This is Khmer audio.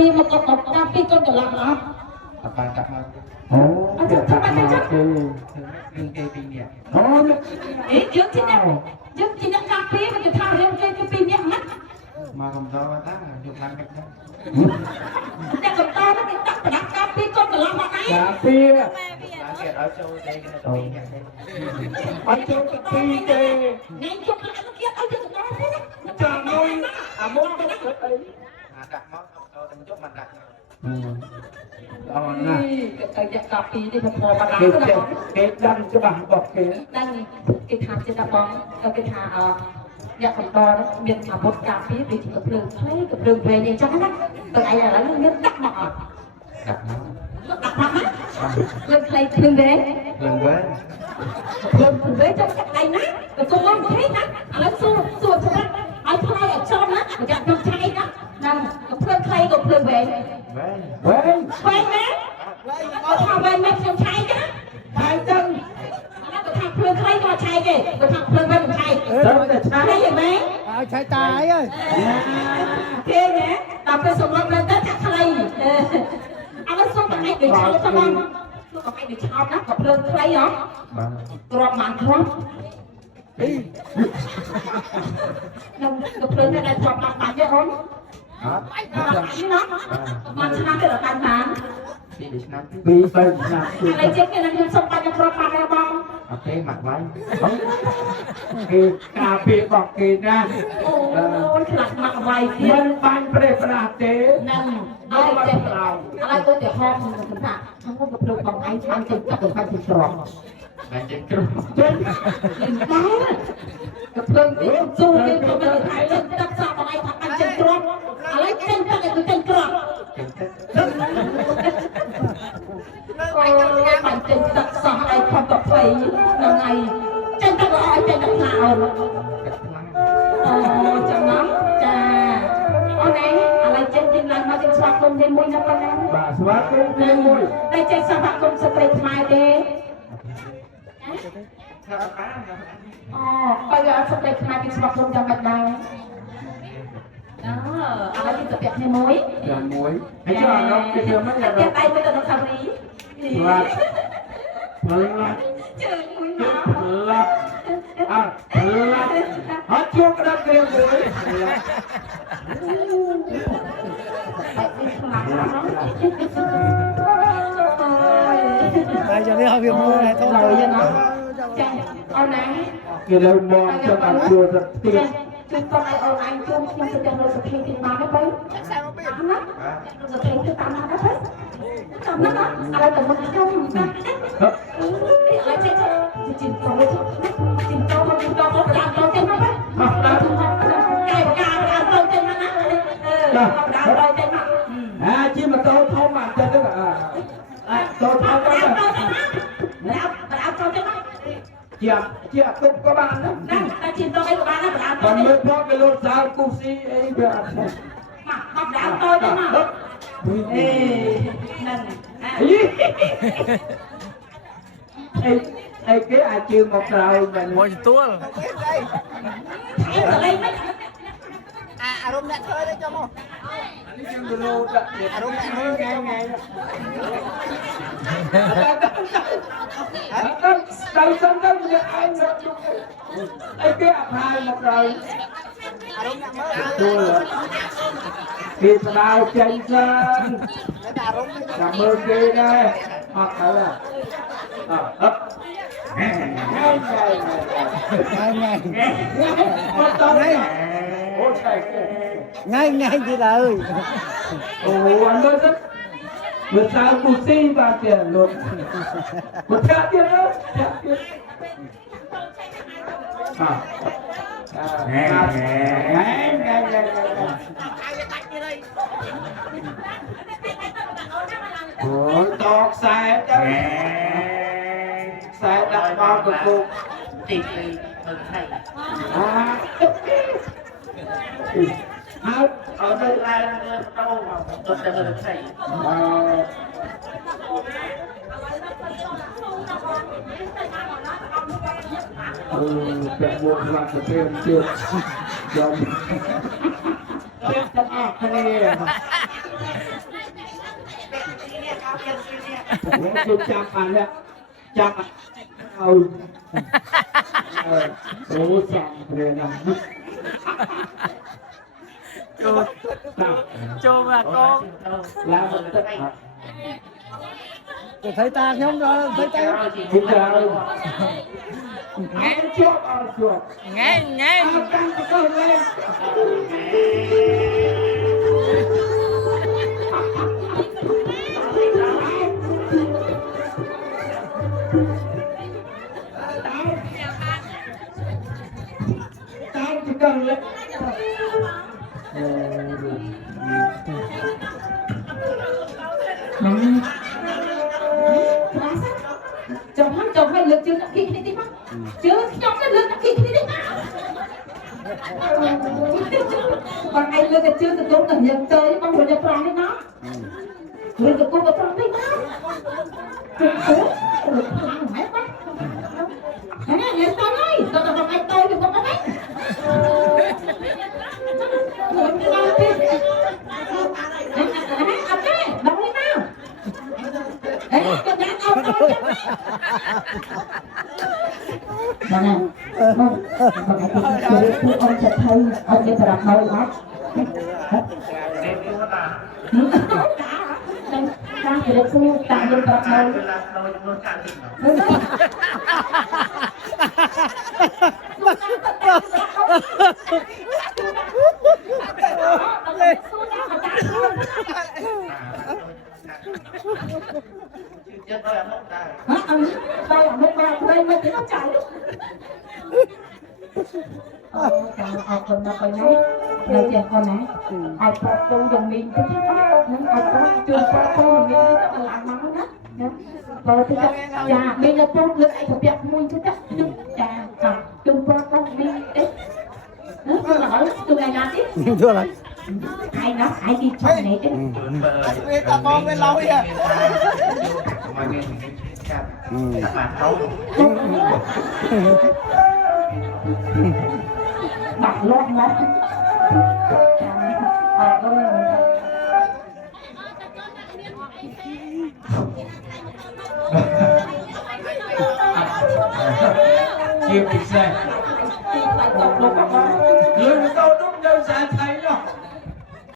ពីមកកប់កាពីកូនច្រឡំអត់បានកាប់មកអូយកកាប់មកគេយើងគេពីនេះអូអីយើងទីនេះយើងទីនេះកាប់ពីมันจะថារឿងគេពីនេះណាមកកំដរតាយកឡើងកាប់តែកំដរនេះដាក់ប្រដាប់កាប់ពីកូនច្រឡំមកឯងកាប់ពីគេឲ្យចូលទេគេទៅពីនេះអត់ចូលពីទេនេះជុកគេឲ្យទៅដល់ទេចាំមួយអាមុនទៅអីដាក់មកទៅទៅជុកមិនដាក់អូណាគេយកកាពីនេះទៅប្របាគេដឹងច្បាស់របស់គេដឹងគេថាចិត្តបងគេថាអ្នកកំដរមានអាវុធកាពីដូចជាកភ្លើងខ្លីកភ្លើងវែងអញ្ចឹងណាទៅឯងឥឡូវមានដាក់មកអត់ដាក់មកភ្លើងខ្លីភ្លើងវែងភ្លើងវែងចាំកាត់ដៃណាទៅគុំមកទេណាឥឡូវសួរស្រាប់ឲ្យផ្លាយឲ្យចំណាមកយកឆៃណាហ្នឹងកភ្លើងខ្លីកភ្លើងវែងវែងណាបើថាវែងមិនខ្ញុំឆៃណាឆៃចឹងទៅថាភ្លើងខ្លីក៏ឆៃទេទៅថាភ្លើងវែងមិនឆៃទៅតែឆៃហីមែនឲ្យឆៃតាយហើយគេណាដល់ពេលសម្រាប់lênទៅថាខ្លីអត់សុំតែឯងដូចឆៃទៅបងលោកឯងដូចឆោតណាក៏ភ្លើងខ្លីហ៎បាទទ្រាំបានគ្រាប់ខ្ញុំក៏ភ្លើងតែទ្រាំបានទេអូនអត់បានណាបានឆ្នាំទៅដល់បាន2ឆ្នាំ2 3ឆ្នាំហើយជិះគេនឹងខ្ញុំសុំបាច់ខ្ញុំគ្រាប់បានទេបងអត់ទេមកវាយគេការពាររបស់គេណាអូយខ្លាចមកវាយទៀតមិនបានប្រេះប្រាស់ទេហ្នឹងឲ្យចេះក្រោយឥឡូវទៅទៅហោខ្ញុំថាខ្ញុំក៏ភ្លុកបងឯងបានចេញទឹកទៅខាងទីស្រស់បានចេញគ្រោះចេញបានក៏ភ្លុកទៅស៊ូគេក៏មិនថាចេញទឹកសោះបងឯងថាបានចេញគ្រោះឥឡូវចេញទឹកទៅចេញគ្រោះអូយបានចេញទឹកសោះឯងខំទៅភ័យហ្នឹងហើយចេញទឹកឲ្យចេញទឹកណាអូនអូចាំណាចាអូនឯងឥឡូវចេញឡើងមកចេញស្វាគមន៍ទេមួយណាប៉ុណ្ណាបាទស្វាគមន៍ទេមួយតែចេញស្វាគមន៍ស្ត្រីខ្មែរទេថាអត់បានអូបើយកស្ត្រីខ្មែរពីស្វាគមន៍ចាំបាច់ដែរឥឡូវទៅពាក់គ្នាមួយចាំមួយហើយចុះអនុគេធ្វើមិនយ៉ាងណាតែទៅដល់ខាងនេះបាទមើលជើងមួយមកឡាប់ឡាប់អត់ជួបក្តាប់គ្រឿងមួយតែចាំនេះឲ្យវាមួយហើយទៅយ៉ាងណាចាអូនណាគេលើមកចង់ឲ្យជួបទៅទៀតគឺតោះឲ្យអូនអញជុំខ្ញុំទៅទាំងរកសភីទីបានទេបើសាមកពីណារកសភីទៅតាមណាទៅចាំណាឥឡូវទៅមុខខ្ញុំណាឥឡូវចេះជីនទៅជីនទៅមកជីនទៅមកដាក់ទៅចេះមកណាដាក់ទៅកែបកាទៅចេះមកណាដាក់ទៅចេះមកជីម៉ូតូធំមកចេះទៅតូចធំទៅដាក់ទៅចេះមកជាទុកក៏បានណាតែជីនទៅអីក៏បានណាបើមិនមកគេលោតសើគូស៊ីអីវាអត់មកដាក់ទៅចេះមកអេហ្នឹងអីគេអាចជឿមកក្រោយមិនមួយទួលអារម្មណ៍អ្នកធ្វើទៅចាំមកនេះយើងទៅលោដាក់អារម្មណ៍អ្នកធ្វើថ្ងៃទៅសំទៅវាឯងអីគេអផាយមកក្រោយអារម្មណ៍អ្នកមើលទួលគេស្ដៅចេញសិនតែអារម្មណ៍ចាំមើលគេដែរអត់ទៅអត់ngayមកតនេះអូឆៃngay gì đời ồ anh ơi rất vừa sao cù si và tiền luôn một cha tiền nữa ôi tóc sai sai đặt bao cực cục tịt hơn thầy ở đây là đâu mà tôi sẽ hơn thầy việc buồn là phải thêm tiền dòng tiếp tân ác này tôi chạm ăn đấy chạm bố chạm về nằm chôm là con là một tất thấy ta không rồi thấy ta nghe nghe tao chỉ cần lên chồng hay lực chưa nặng kia đi má chưa nhóm cái lực nặng kia đi má còn anh lực chưa từ tôi cần nhận tới mong muốn nhập ra đấy nó lực của cô nhập ra đấy má nghe tôi ơi tôi là anh tôi thì không có đấy mà nè ông sẽ thấy ông sẽ đặt đâu đó ta sẽ được su tạm được đặt đâu đây là một bài đây mới tiếng nó chạy con nó coi này này tiền con này ai có công dùng mình cái ai có trường có công mình cái nó làm máu đó rồi thì cha bây giờ tôi lực ai phải biết mua cái cha trường có công mình đấy nó nói từ ngày nào tiếp thưa lại ai nói ai đi trong này chứ biết ta con cái lâu vậy đặt luôn đó chiêu kịch xe phải cọc lúc